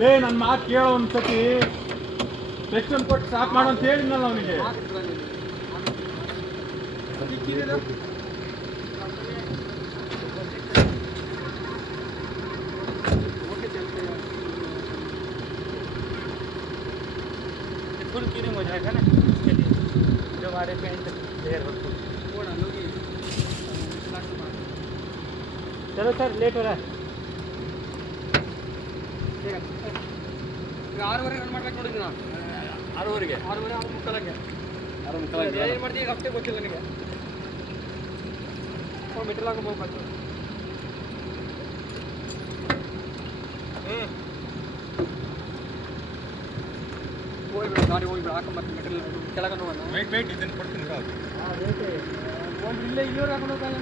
ಲೇ ನನ್ನ ಮಾತು ಕೇಳೋ ಒಂದ್ಸತಿ ಸೆಕ್ಷನ್ ಕೊಟ್ಟು ಸ್ಟಾಪ್ ಮಾಡು ಅಂತ ಹೇಳಿದ್ನಲ್ಲ ಅವನಿಗೆ. फुल क्यूरिंग हो जाएगा ना इसके लिए जो हमारे पेंट ढेर होते हैं। चलो सर लेट हो रहा है। 6:30 ರನ್ ಮಾಡ್ಬೇಕು ನೋಡಿದ್ವಿ ನಾವು. 6:30ಗೆ 6:30 6:30 ಏನು ಮಾಡ್ತೀವಿ ಈಗ ಅಷ್ಟೇ ಗೊತ್ತಿಲ್ಲ ನನಗೆ. ಮೆಟ್ರಲ್ ಆಗಿ ಹೋಗ್ಬೇಕು. ಹೋಗ್ಬಿಡು ಗಾಡಿ ಹೋಗ್ಬಿಡು ಹಾಕೊಂಬರ್ತೀನಿ ಮೆಟ್ರಲ್ ಕೆಳಗೆ ನೋಡೋಣ. ವೇಟ್ ಇದನ್ನು ಕೊಡ್ತೀನಿ ಒಂದು ಇಲ್ಲಿವರೆಗೆ ಹಾಕೊಂಡು ಹೋಗ್ತಾನೆ.